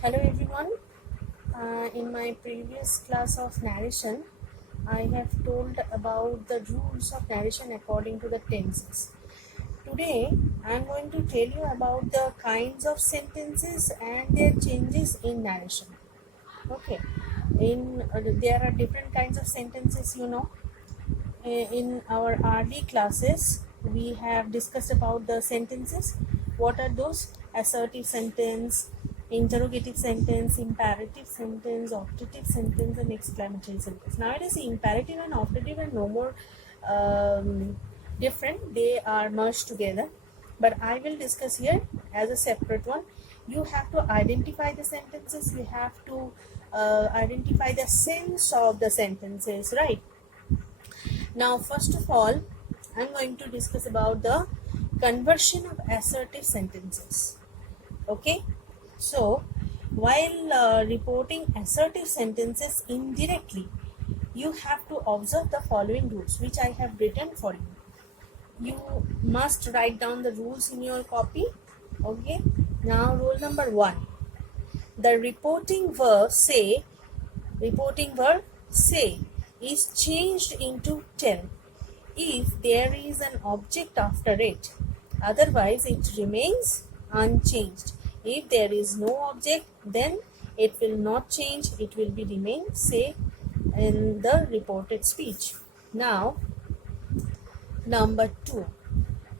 Hello everyone. In my previous class of narration, I have told about the rules of narration according to the tenses. Today, I am going to tell you about the kinds of sentences and their changes in narration. Okay. There are different kinds of sentences. In our early classes, we have discussed about the sentences. What are those? Assertive sentence, interrogative sentence, imperative sentence, optative sentence, and exclamatory sentence. Nowadays, imperative and optative are no more different. They are merged together. But I will discuss here as a separate one. You have to identify the sentences. You have to identify the sense of the sentences, right? Now, first of all, I'm going to discuss about the conversion of assertive sentences. Okay, so while reporting assertive sentences indirectly, you have to observe the following rules, which I have written for you. You must write down the rules in your copy. Okay, now rule number 1: the reporting verb say is changed into tell if there is an object after it. Otherwise, it remains unchanged. If there is no object, then it will not change. It will be remain say in the reported speech. Now, number 2.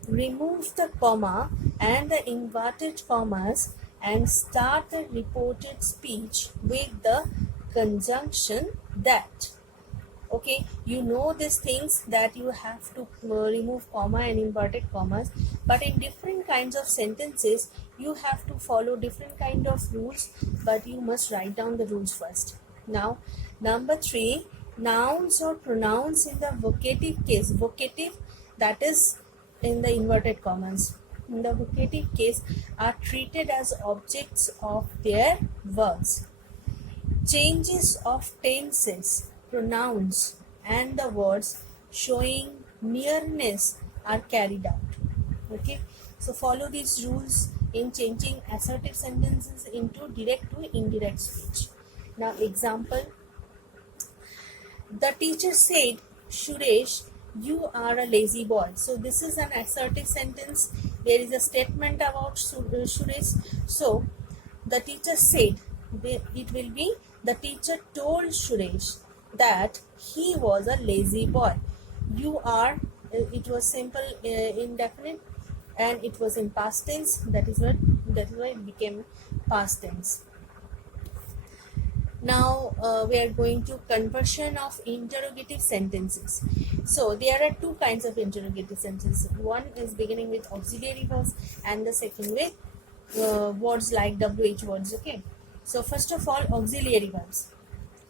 Remove the comma and the inverted commas and start the reported speech with the conjunction that. Okay, you know these things that you have to remove comma and inverted commas, but in different kinds of sentences you have to follow different kind of rules, but you must write down the rules first. Now, number 3, nouns or pronouns in the vocative case, vocative, that is in the inverted commas, in the vocative case, are treated as objects of their verbs. Changes of tenses, pronouns, and the words showing nearness are carried out. Okay, so follow these rules in changing assertive sentences into direct to indirect speech. Now, example: the teacher said, Suresh, you are a lazy boy. So this is an assertive sentence. There is a statement about Suresh. So the teacher said, it will be the teacher told Suresh that he was a lazy boy. You are, it was simple indefinite and it was in past tense. That is why it became past tense. Now we are going to conversion of interrogative sentences. So there are two kinds of interrogative sentences. One is beginning with auxiliary verbs and the second with words like WH words. Okay, so first of all, auxiliary verbs.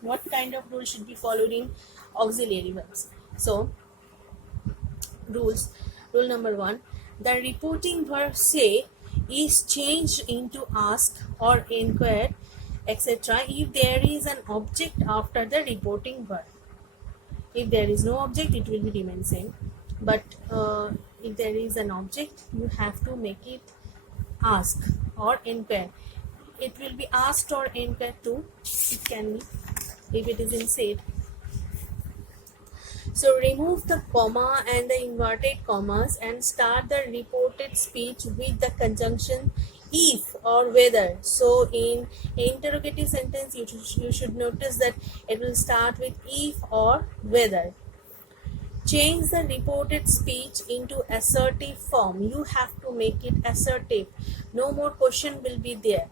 What kind of rules should be followed in auxiliary verbs? So rule number 1: the reporting verb say is changed into ask or inquire, etc. if there is an object after the reporting verb. If there is no object, it will be remain same, but if there is an object, you have to make it ask or inquire. It will be asked or inquired too. It can be if it is in said. So remove the comma and the inverted commas and start the reported speech with the conjunction if or whether. So in interrogative sentence, you should notice that it will start with if or whether. Change the reported speech into assertive form. You have to make it assertive. No more question will be there.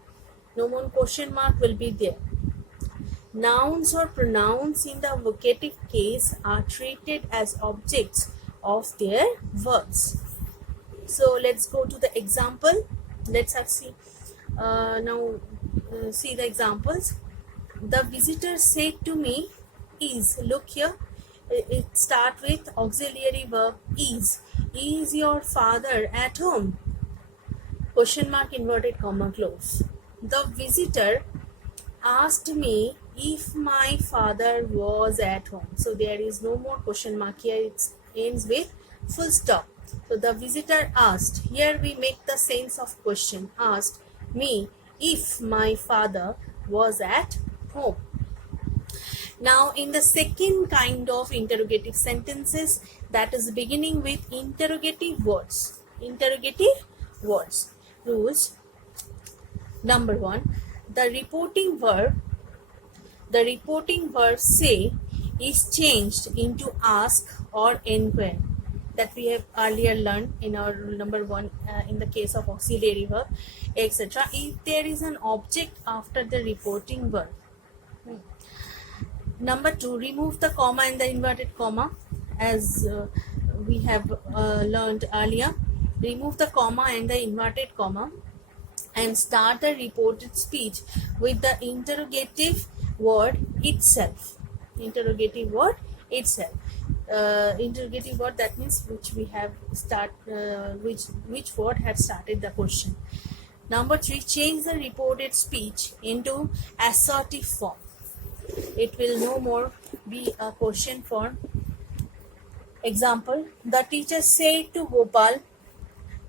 No more question mark will be there. Nouns or pronouns in the vocative case are treated as objects of their verbs. So let's go to the example. Let's see see the examples. The visitor said to me is. Look here, it start with auxiliary verb is. Is your father at home? Question mark, inverted comma, close. The visitor asked me if my father was at home. So there is no more question mark here. It ends with full stop. So the visitor asked. Here we make the sense of question. Asked me if my father was at home. Now, in the second kind of interrogative sentences, that is beginning with interrogative words. Interrogative words. Rules. Number 1. The reporting verb say is changed into ask or inquire, that we have earlier learned in our number 1 in the case of auxiliary verb, etc. If there is an object after the reporting verb. Number 2, remove the comma and the inverted comma, as we have learned earlier. Remove the comma and the inverted comma and start the reported speech with the interrogative word itself. Interrogative word itself. Interrogative word, that means which we have which word had started the question. Number 3, change the reported speech into assertive form. It will no more be a question form. Example, the teacher said to Gopal,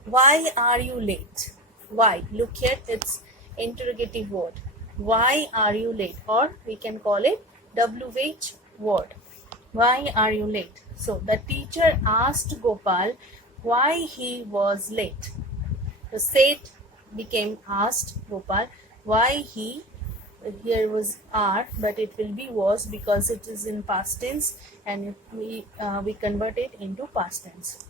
"Why are you late?" Why? Look here, it's interrogative word. Why are you late? Or we can call it WH word. Why are you late? So the teacher asked Gopal why he was late. The said became asked Gopal why he, here was are, but it will be was because it is in past tense, and we convert it into past tense.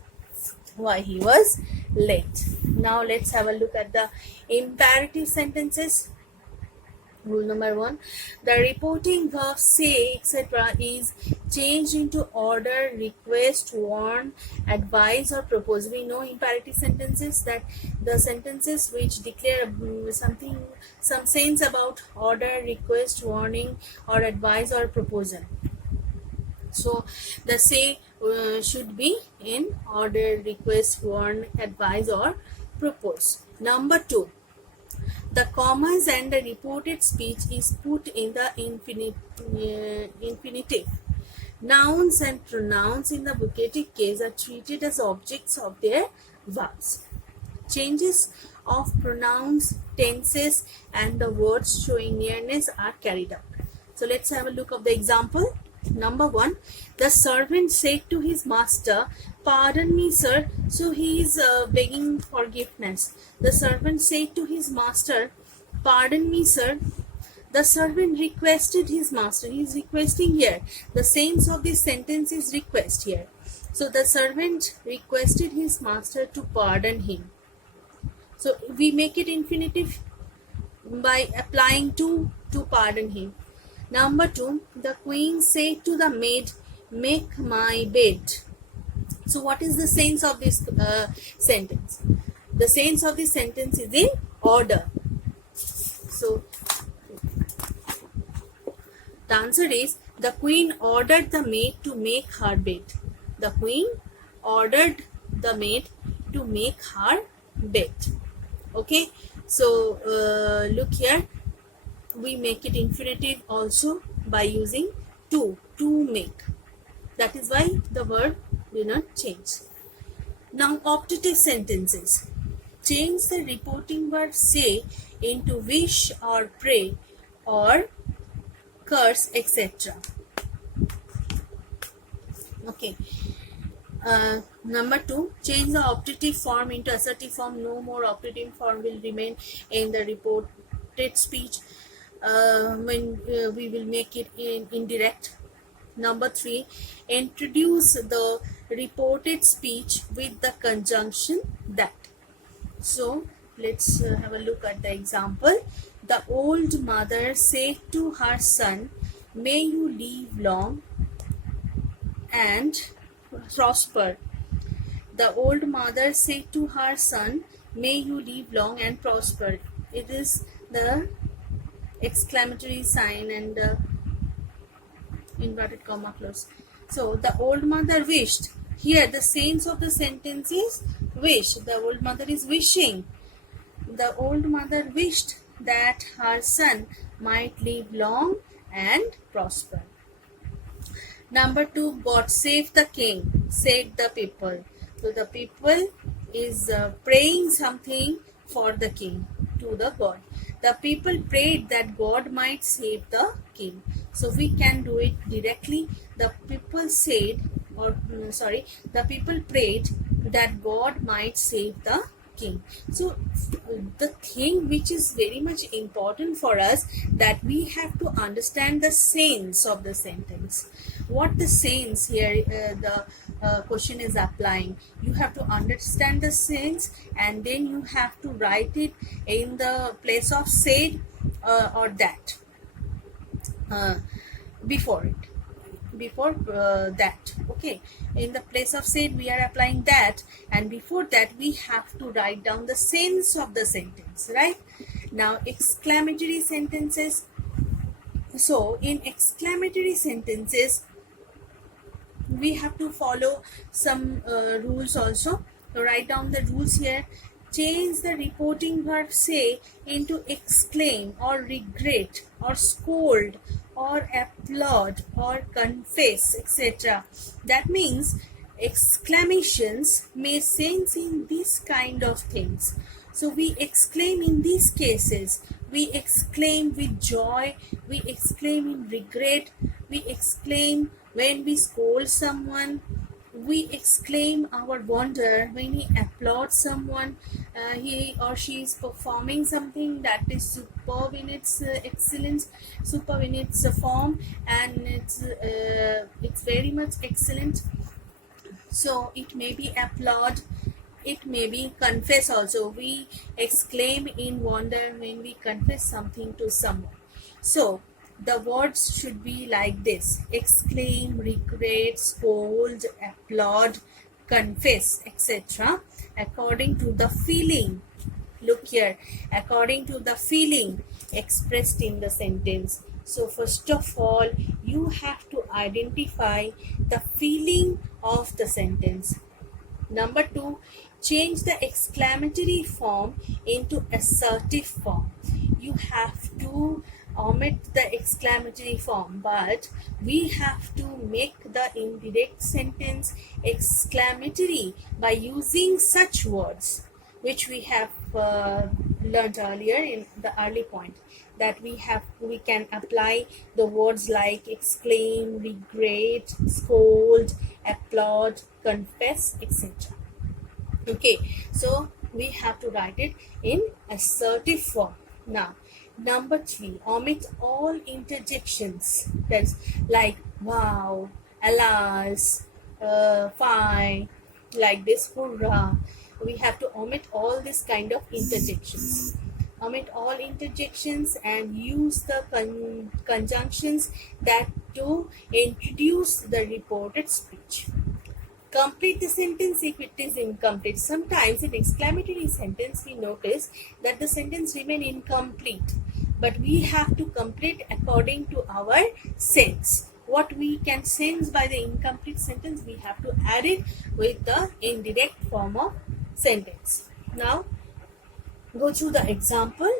Why he was late. Now let's have a look at the imperative sentences. Rule number 1, the reporting verb say, etc. is changed into order, request, warn, advise, or propose. We know imperative sentences, that the sentences which declare some sense about order, request, warning, or advice, or proposal. So the say should be in order, request, warn, advise, or propose. Number 2, the commas and the reported speech is put in the infinitive. Nouns and pronouns in the vocative case are treated as objects of their verbs. Changes of pronouns, tenses, and the words showing nearness are carried out. So let's have a look of the example. Number 1, the servant said to his master, "Pardon me, sir." So he is begging forgiveness. The servant said to his master, "Pardon me, sir." The servant requested his master. He is requesting here. The sense of this sentence is request here. So the servant requested his master to pardon him. So we make it infinitive by applying to pardon him. Number 2, the queen said to the maid, "Make my bed." So what is the sense of this sentence? The sense of this sentence is in order. So the answer is, the queen ordered the maid to make her bed. The queen ordered the maid to make her bed. Okay, so look here, we make it infinitive also by using to make. That is why the word did not change. Now optative sentences. Change the reporting verb say into wish or pray or curse, etc. Okay. Number 2, change the optative form into assertive form. No more optative form will remain in the reported speech when we will make it indirect. Number 3, introduce the reported speech with the conjunction that. So let's have a look at the example. The old mother said to her son, "May you live long and prosper." The old mother said to her son, "May you live long and prosper." It is the exclamatory sign and inverted comma close. So the old mother wished. Here the sense of the sentence is wish. The old mother is wishing. The old mother wished that her son might live long and prosper. Number 2, God save the king, said the people. So the people is praying something for the king. to the God. The people prayed that God might save the king. So we can do it directly. The people said, the people prayed that God might save the king. So the thing which is very much important for us, that we have to understand the sense of the sentence. What the sense here the question is applying. You have to understand the sense, and then you have to write it in the place of said or that before it. Before that, okay, in the place of said we are applying that, and before that we have to write down the sense of the sentence, right? Now exclamatory sentences. So in exclamatory sentences we have to follow some rules also. So write down the rules here. Change the reporting verb say into exclaim or regret or scold or applaud or confess, etc. That means exclamations make sense in this kind of things. So we exclaim in these cases. We exclaim with joy. We exclaim in regret. We exclaim when we scold someone. We exclaim our wonder when we applaud someone. He or she is performing something that is superb in its excellence, superb in its form, and it's very much excellent. So it may be applaud, it may be confess also. We exclaim in wonder when we confess something to someone. So the words should be like this: exclaim, regret, scold, applaud, confess, etc. according to the feeling. Look here, according to the feeling expressed in the sentence. So first of all, you have to identify the feeling of the sentence. Number 2, change the exclamatory form into assertive form. You have to omit the exclamatory form, but we have to make the indirect sentence exclamatory by using such words which we have learnt earlier in the early point, that we can apply the words like exclaim, regret, scold, applaud, confess, etc. Okay, so we have to write it in assertive form. Now number 3, omit all interjections. That's like wow, alas, fine, like this, hurrah. We have to omit all this kind of interjections. Omit all interjections and use the conjunctions that to introduce the reported speech. Complete the sentence if it is incomplete. Sometimes in exclamatory sentence we notice that the sentence remain incomplete, but we have to complete according to our sense. What we can sense by the incomplete sentence, we have to add it with the indirect form of sentence. Now go through the example.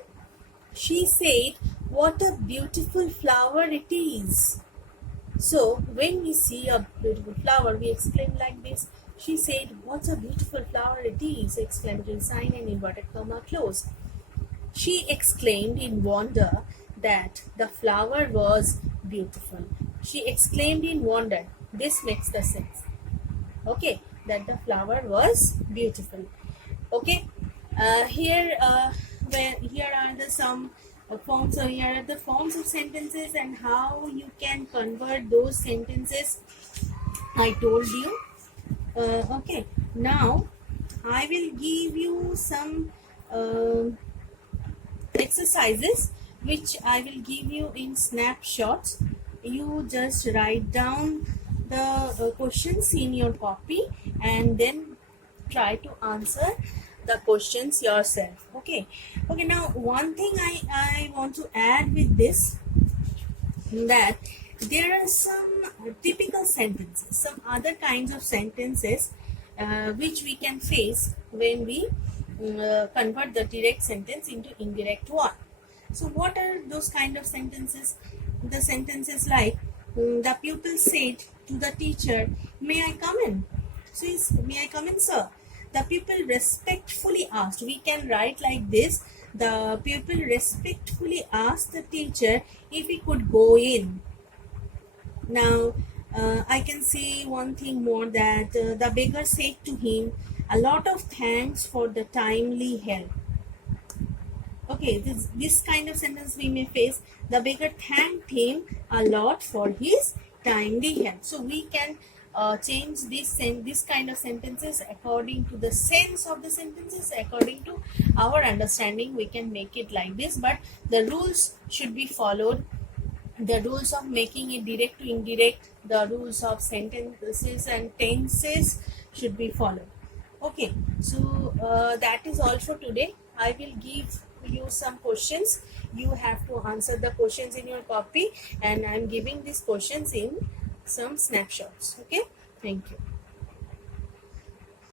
She said, "What a beautiful flower it is." So when we see a beautiful flower, we exclaim like this. She said, "What a beautiful flower it is!" Exclamatory sign and inverted comma closed. She exclaimed in wonder that the flower was beautiful. She exclaimed in wonder. This makes the sense. Okay, that the flower was beautiful. Okay, here are the some forms. So here are the forms of sentences and how you can convert those sentences. I told you. Okay, now I will give you some exercises which I will give you in snapshots. You just write down the questions in your copy and then try to answer the questions yourself. Okay, now one thing I want to add with this, that there are some typical sentences, some other kinds of sentences which we can face when we convert the direct sentence into indirect one. So what are those kind of sentences? The sentences like the pupil said to the teacher, "May I come in?" So is "May I come in, sir?" The pupil respectfully asked. We can write like this. The pupil respectfully asked the teacher if he could go in. Now, I can see one thing more, that the beggar said to him, "A lot of thanks for the timely help." Okay, this kind of sentence we may face. The beggar thanked him a lot for his timely help. So we can change this kind of sentences according to the sense of the sentences, according to our understanding. We can make it like this, but the rules should be followed. The rules of making it direct to indirect, the rules of sentences and tenses should be followed. Okay, so that is all for today. I will give you some questions. You have to answer the questions in your copy, and I am giving these questions in some snapshots. Okay, thank you.